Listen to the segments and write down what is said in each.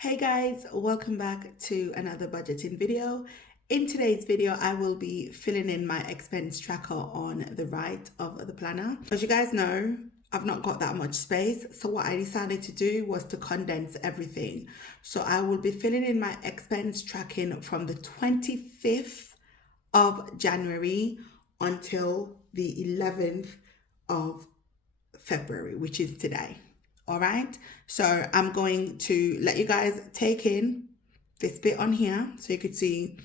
Hey guys, welcome back to another budgeting video. In today's video, I will be filling in my expense tracker on the right of the planner. As you guys know, I've not got that much space. So what I decided to do was to condense everything. So I will be filling in my expense tracking from the 25th of January until the 11th of February, which is today. All right, so I'm going to let you guys take in this bit on here so you could see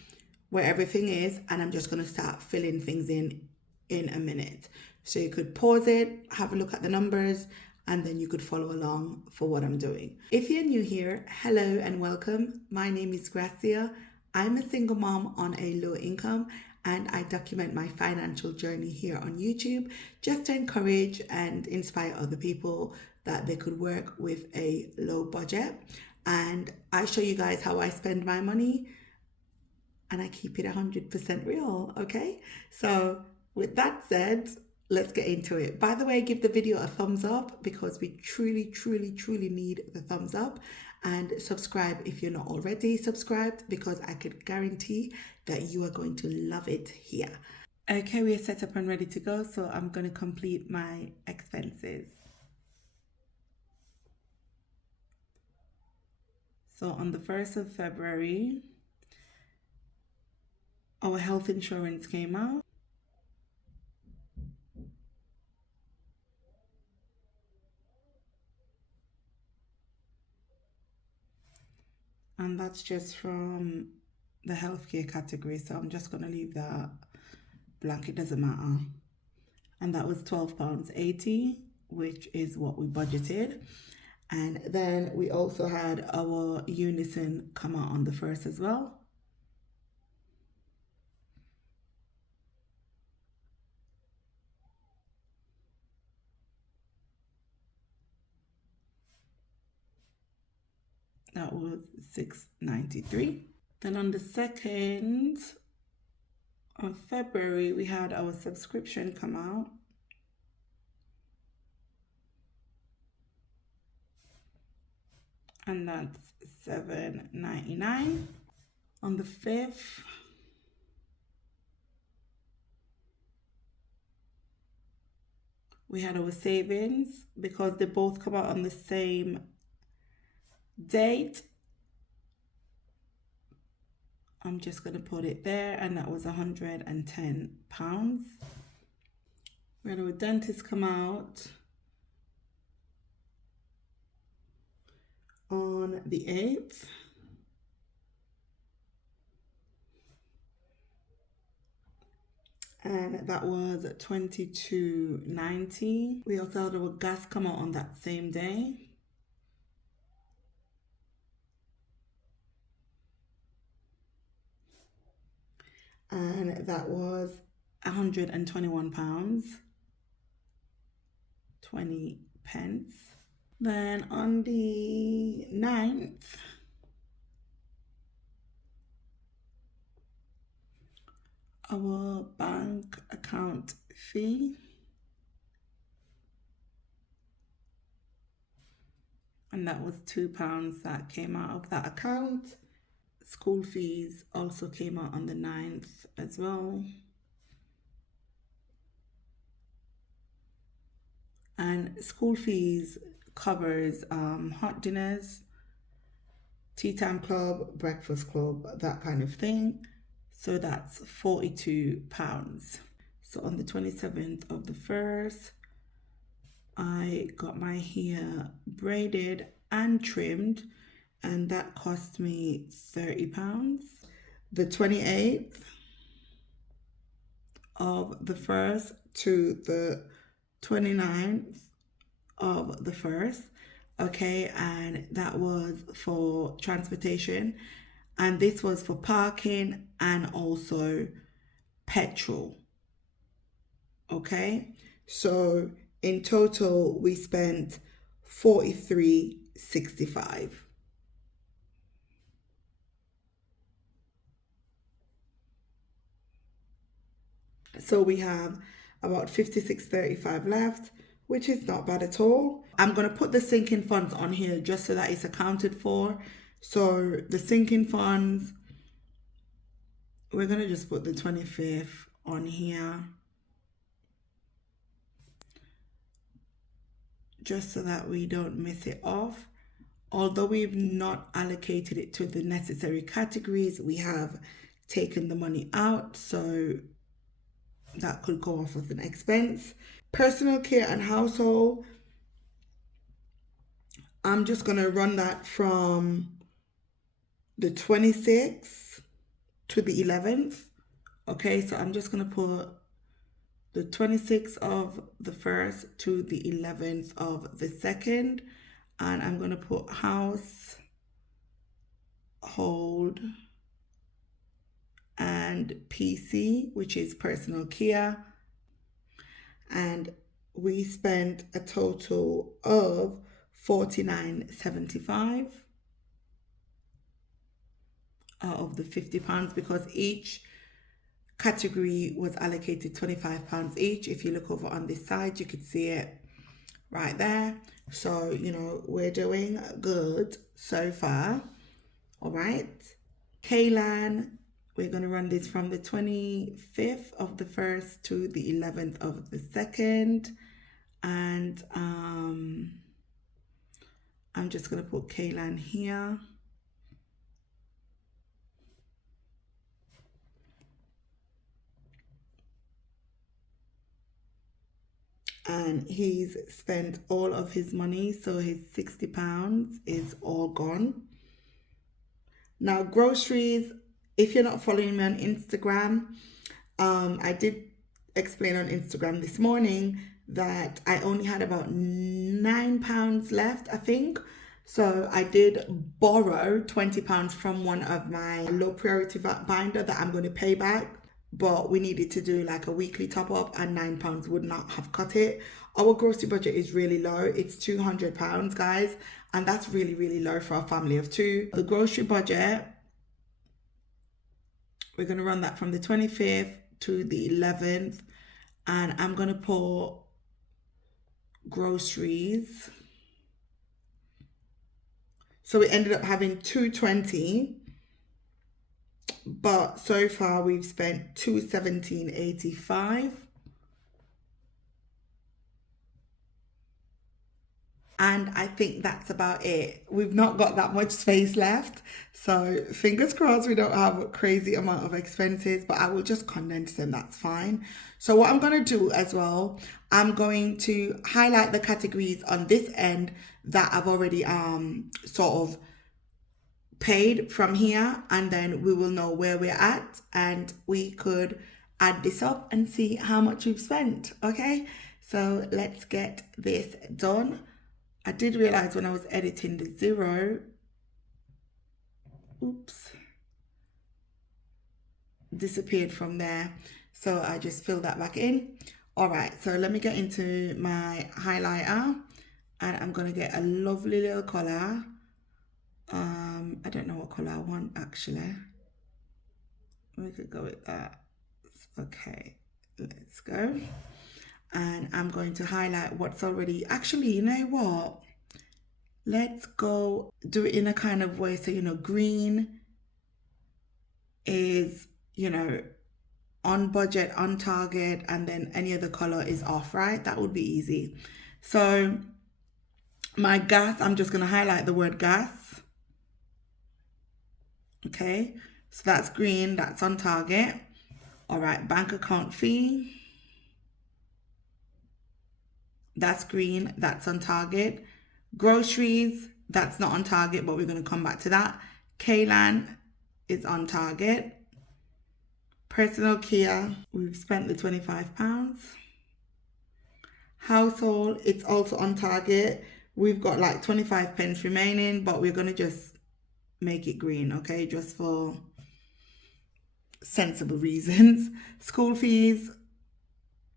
where everything is, and I'm just going to start filling things in a minute. So you could pause it, have a look at the numbers, and then you could follow along for what I'm doing. If you're new here, hello and welcome. My name is Gracia. I'm a single mom on a low income, and I document my financial journey here on YouTube just to encourage and inspire other people that they could work with a low budget. And I show you guys how I spend my money, and I keep it 100% real, okay? So with that said, let's get into it. By the way, give the video a thumbs up because we truly need the thumbs up, and subscribe if you're not already subscribed because I could guarantee that you are going to love it here. Okay, we are set up and ready to go, so I'm going to complete my expenses. So on the 1st of February, our health insurance came out. And that's just from the healthcare category. So I'm just going to leave that blank. It doesn't matter. And that was £12.80, which is what we budgeted. And then we also had our Unison come out on the 1st as well. That was $6.93. Then on the 2nd of February, we had our subscription come out. And that's $7.99. On the 5th, we had our savings because they both come out on the same date. I'm just going to put it there, and that was £110. We had our dentist come out on the 8th. And that was $22.90. We also had our gas come out on that same day. And that was £121, 20 pence. Then on the 9th, our bank account fee, and that was £2 that came out of that account. School fees also came out on the 9th as well. And school fees covers hot dinners, tea time club, breakfast club, that kind of thing. So that's £42. So on the 27th of the 1st, I got my hair braided and trimmed, and that cost me £30. The 28th of the 1st to the 29th of the 1st, okay, and that was for transportation, and this was for parking and also petrol, okay. So in total we spent $43.65. So we have about $56.35 left, which is not bad at all. I'm going to put the sinking funds on here just so that it's accounted for. So the sinking funds, we're going to just put the 25th on here, just so that we don't miss it off. Although we've not allocated it to the necessary categories, we have taken the money out, so that could go off as an expense. Personal care and household, I'm just going to run that from the 26th to the 11th. Okay, so I'm just going to put the 26th of the 1st to the 11th of the 2nd. And I'm going to put household and PC, which is personal care. And we spent a total of $49.75 out of the £50, because each category was allocated £25 each. If you look over on this side, you could see it right there. So, you know, we're doing good so far. All right. Kaylan, we're going to run this from the 25th of the 1st to the 11th of the 2nd. And I'm just going to put Kaylan here. And he's spent all of his money, so his £60 is all gone. Now, groceries, if you're not following me on Instagram, I did explain on Instagram this morning that I only had about £9 left, I think. So I did borrow £20 from one of my low priority binder that I'm going to pay back. But we needed to do like a weekly top up, and £9 would not have cut it. Our grocery budget is really low. It's £200, guys. And that's really, really low for a family of two. The grocery budget, we're going to run that from the 25th to the 11th. And I'm going to put groceries. So we ended up having $220. But so far we've spent $217.85. And I think that's about it. We've not got that much space left. So fingers crossed we don't have a crazy amount of expenses, but I will just condense them, that's fine. So what I'm going to do as well, I'm going to highlight the categories on this end that I've already sort of paid from here, and then we will know where we're at, and we could add this up and see how much we've spent. Okay, so let's get this done. I did realize when I was editing the zero, disappeared from there, so I just filled that back in. All right, so let me get into my highlighter, and I'm gonna get a lovely little color. I don't know what color I want actually. We could go with that. Okay, let's go. And I'm going to highlight what's already, actually, you know what? Let's go do it in a kind of way. So, you know, green is, you know, on budget, on target, and then any other color is off, right? That would be easy. So my gas, I'm just going to highlight the word gas. Okay, so that's green, that's on target. All right, bank account fee, that's green, that's on target. Groceries, that's not on target, but we're going to come back to that. Kaylan is on target. Personal care, we've spent the £25. Household, it's also on target. We've got like 25 pence remaining, but we're going to just make it green, okay, just for sensible reasons. School fees,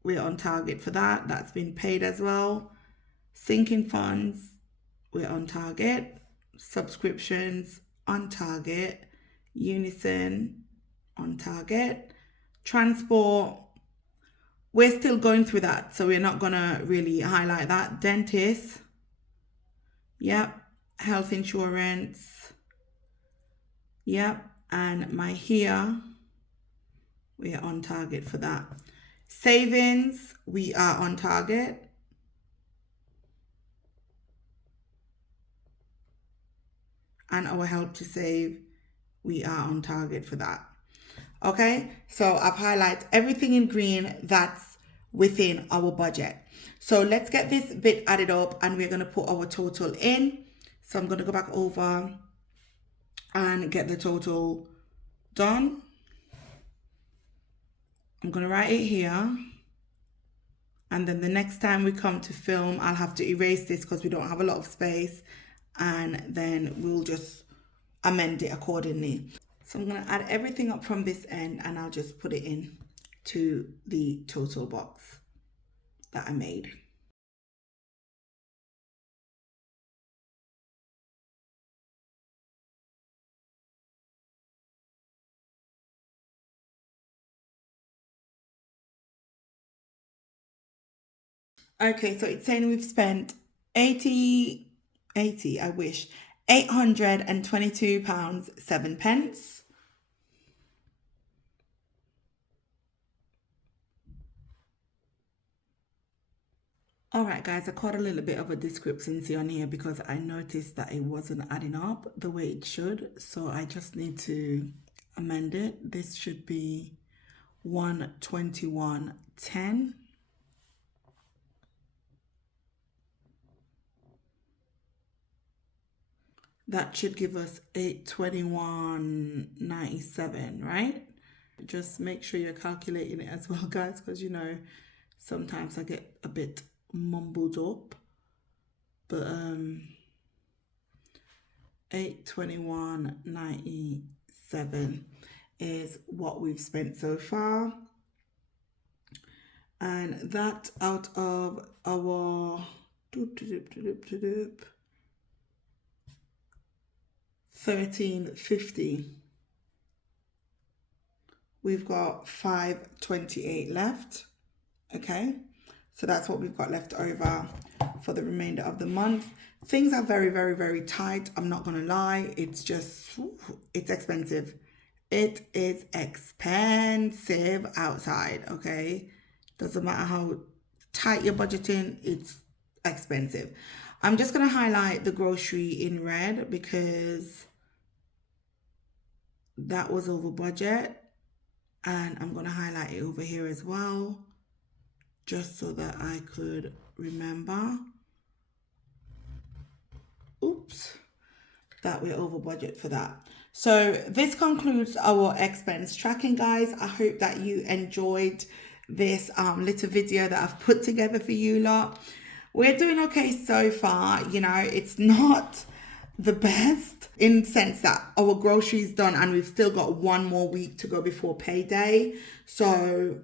we're on target for that. That's been paid as well. Sinking funds, we're on target. Subscriptions, on target. Unison, on target. Transport, we're still going through that, so we're not gonna really highlight that. Dentist, yep. Health insurance, Yep, and my here, we are on target for that. Savings, we are on target. And our help to save, we are on target for that. Okay, so I've highlighted everything in green that's within our budget. So let's get this bit added up and we're going to put our total in. So I'm going to go back over and get the total done. I'm going to write it here. And then the next time we come to film, I'll have to erase this because we don't have a lot of space. And then we'll just amend it accordingly. So I'm going to add everything up from this end and I'll just put it in to the total box that I made. Okay, so it's saying we've spent 80, I wish, £822, 7 pence. All right, guys, I caught a little bit of a discrepancy on here because I noticed that it wasn't adding up the way it should. So I just need to amend it. This should be 121.10. That should give us 821.97, right? Just make sure you're calculating it as well, guys, because you know sometimes I get a bit mumbled up. But 821.97 is what we've spent so far. And that out of our 1350, we've got 528 left. Okay, so that's what we've got left over for the remainder of the month. Things are very, very, very tight. I'm not gonna lie. It's just, it's expensive. It is expensive outside, okay? Doesn't matter how tight your budgeting, it's expensive. I'm just gonna highlight the grocery in red because that was over budget. And I'm gonna highlight it over here as well, just so that I could remember. Oops, that we're over budget for that. So this concludes our expense tracking, guys. I hope that you enjoyed this little video that I've put together for you lot. We're doing okay so far. You know, it's not the best in the sense that our groceries done and we've still got one more week to go before payday. So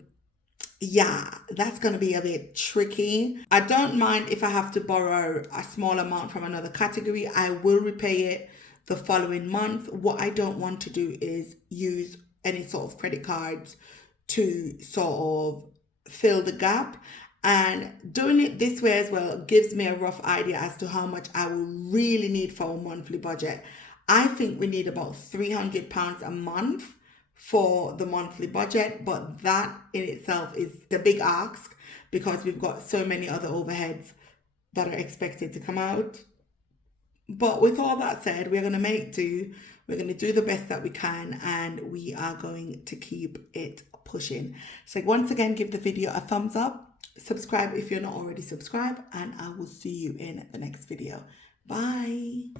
yeah, that's going to be a bit tricky. I don't mind if I have to borrow a small amount from another category. I will repay it the following month. What I don't want to do is use any sort of credit cards to sort of fill the gap. And doing it this way as well gives me a rough idea as to how much I will really need for a monthly budget. I think we need about £300 a month for the monthly budget, but that in itself is the big ask because we've got so many other overheads that are expected to come out. But with all that said, we're going to make do. We're going to do the best that we can and we are going to keep it pushing. So once again, give the video a thumbs up, subscribe if you're not already subscribed, and I will see you in the next video. Bye.